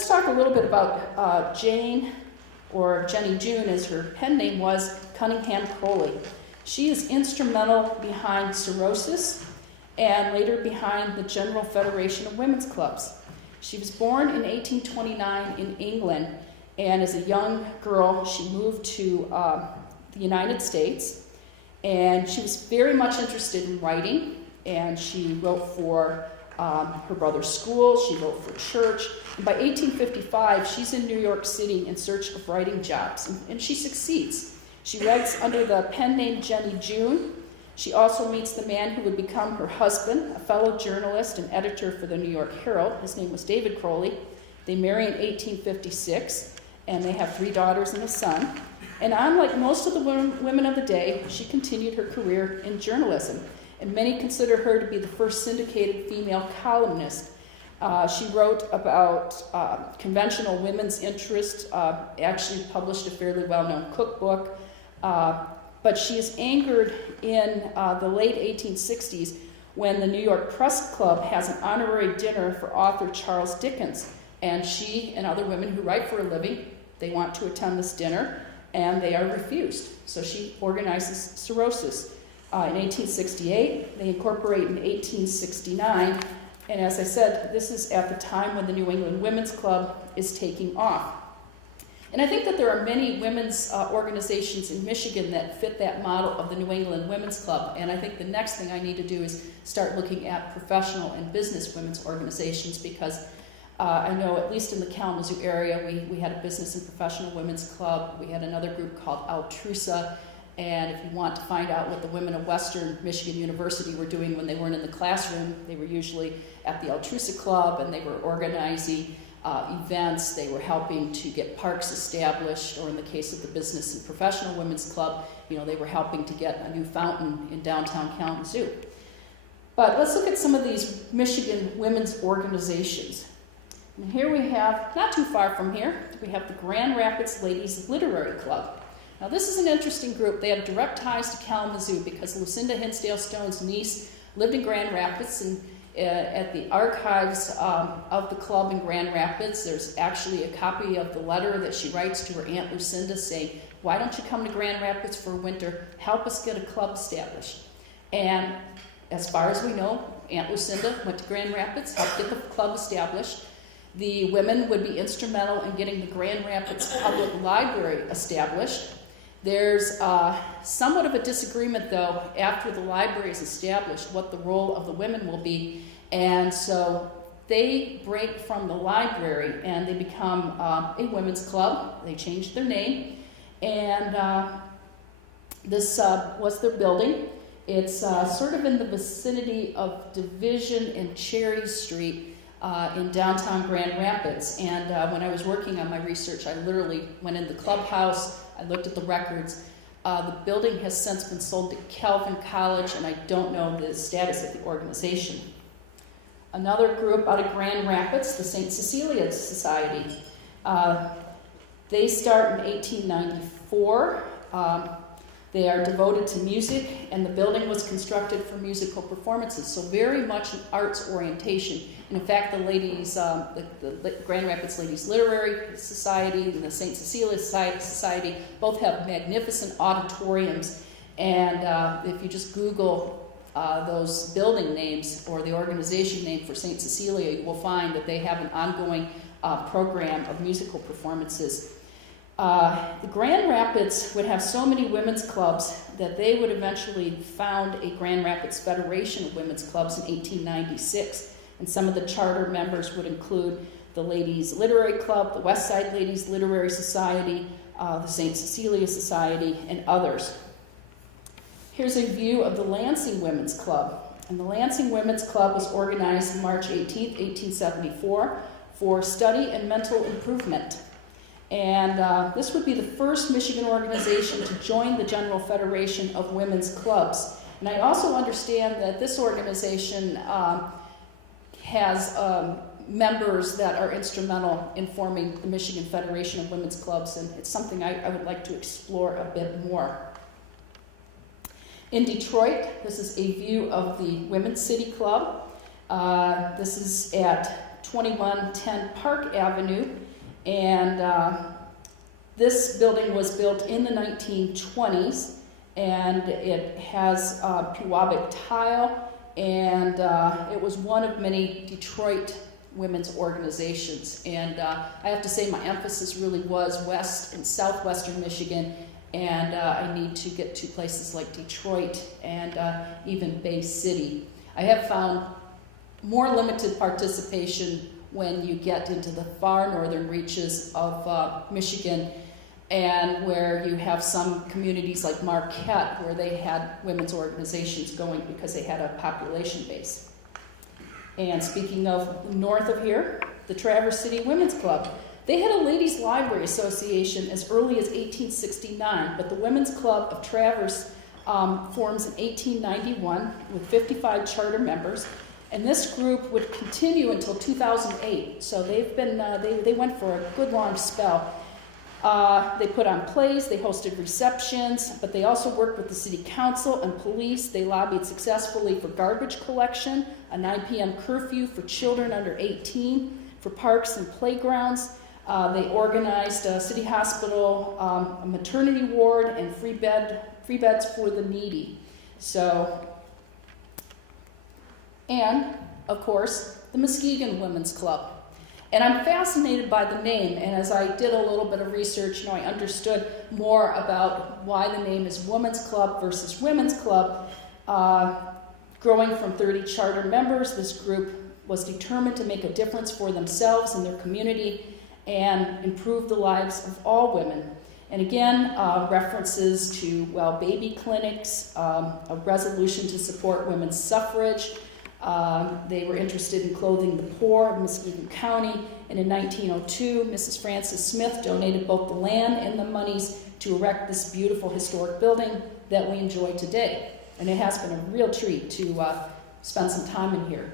let's talk a little bit about Jane, or Jenny June as her pen name was, Cunningham Crowley. She is instrumental behind cirrhosis and later behind the General Federation of Women's Clubs. She was born in 1829 in England, and as a young girl, she moved to the United States, and she was very much interested in writing, and she wrote for her brother's school, she wrote for church, and by 1855, she's in New York City in search of writing jobs, and she succeeds. She writes under the pen name Jenny June. She also meets the man who would become her husband, a fellow journalist and editor for the New York Herald. His name was David Crowley. They marry in 1856, and they have 3 daughters and a son. And unlike most of the women of the day, she continued her career in journalism, and many consider her to be the first syndicated female columnist. She wrote about conventional women's interests, actually published a fairly well-known cookbook, but she is angered in the late 1860s when the New York Press Club has an honorary dinner for author Charles Dickens, and she and other women who write for a living, they want to attend this dinner, and they are refused. So she organizes cirrhosis. In 1868, they incorporate in 1869, and as I said, this is at the time when the New England Women's Club is taking off. And I think that there are many women's organizations in Michigan that fit that model of the New England Women's Club, and I think the next thing I need to do is start looking at professional and business women's organizations, because I know at least in the Kalamazoo area, we had a business and professional women's club. We had another group called Altrusa. And if you want to find out what the women of Western Michigan University were doing when they weren't in the classroom, they were usually at the Altrusa Club, and they were organizing events. They were helping to get parks established, or in the case of the Business and Professional Women's Club, they were helping to get a new fountain in downtown Kalamazoo. But let's look at some of these Michigan women's organizations. And here we have, not too far from here, we have the Grand Rapids Ladies Literary Club. Now this is an interesting group. They have direct ties to Kalamazoo because Lucinda Hinsdale Stone's niece lived in Grand Rapids, and at the archives of the club in Grand Rapids, there's actually a copy of the letter that she writes to her Aunt Lucinda saying, why don't you come to Grand Rapids for winter, help us get a club established. And as far as we know, Aunt Lucinda went to Grand Rapids, helped get the club established. The women would be instrumental in getting the Grand Rapids Public Library established. There's somewhat of a disagreement, though, after the library is established, what the role of the women will be. And so they break from the library and they become a women's club. They changed their name. And this was their building. It's sort of in the vicinity of Division and Cherry Street in downtown Grand Rapids. And when I was working on my research, I literally went in the clubhouse. I looked at the records. The building has since been sold to Calvin College, and I don't know the status of the organization. Another group out of Grand Rapids, the St. Cecilia Society. They start in 1894. They are devoted to music, and the building was constructed for musical performances, so very much an arts orientation. And in fact, the ladies, the Grand Rapids Ladies Literary Society and the St. Cecilia Society both have magnificent auditoriums. And if you just Google those building names or the organization name for St. Cecilia, you will find that they have an ongoing program of musical performances. The Grand Rapids would have so many women's clubs that they would eventually found a Grand Rapids Federation of Women's Clubs in 1896. And some of the charter members would include the Ladies Literary Club, the West Side Ladies Literary Society, the St. Cecilia Society, and others. Here's a view of the Lansing Women's Club. And the Lansing Women's Club was organized March 18, 1874 for study and mental improvement. And this would be the first Michigan organization to join the General Federation of Women's Clubs. And I also understand that this organization has members that are instrumental in forming the Michigan Federation of Women's Clubs, and it's something I would like to explore a bit more. In Detroit, this is a view of the Women's City Club. This is at 2110 Park Avenue, and this building was built in the 1920s, and it has Pewabic tile, and it was one of many Detroit women's organizations. And I have to say my emphasis really was west and southwestern Michigan, and I need to get to places like Detroit and even Bay City. I have found more limited participation when you get into the far northern reaches of Michigan, and where you have some communities like Marquette where they had women's organizations going because they had a population base. And speaking of north of here, the Traverse City Women's Club. They had a ladies' library association as early as 1869, but the Women's Club of Traverse forms in 1891 with 55 charter members, and this group would continue until 2008. So they've been they went for a good long spell. They put on plays, they hosted receptions, but they also worked with the city council and police. They lobbied successfully for garbage collection, a 9 p.m. curfew for children under 18, for parks and playgrounds. They organized a city hospital, a maternity ward, and free beds for the needy. So, and of course, the Muskegon Women's Club. And I'm fascinated by the name, and as I did a little bit of research, I understood more about why the name is Women's Club versus Women's Club. Growing from 30 charter members, this group was determined to make a difference for themselves and their community and improve the lives of all women. And again, references to, well, baby clinics, a resolution to support women's suffrage. They were interested in clothing the poor of Muskegon County, and in 1902, Mrs. Frances Smith donated both the land and the monies to erect this beautiful historic building that we enjoy today. And it has been a real treat to spend some time in here.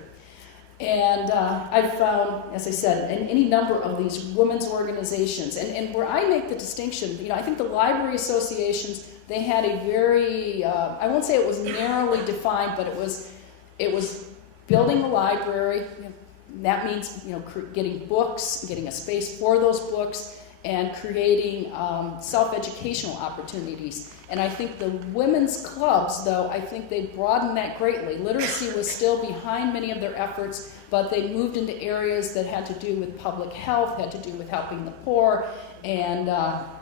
And I've found, as I said, in any number of these women's organizations, and where I make the distinction, I think the library associations, they had a very, I won't say it was narrowly defined, but it was building a library. That means getting books, getting a space for those books, and creating self-educational opportunities. And I think the women's clubs, though, I think they broadened that greatly. Literacy was still behind many of their efforts, but they moved into areas that had to do with public health, had to do with helping the poor, and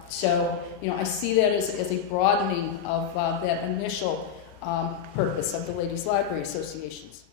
so I see that as a broadening of that initial purpose of the Ladies' Library Associations.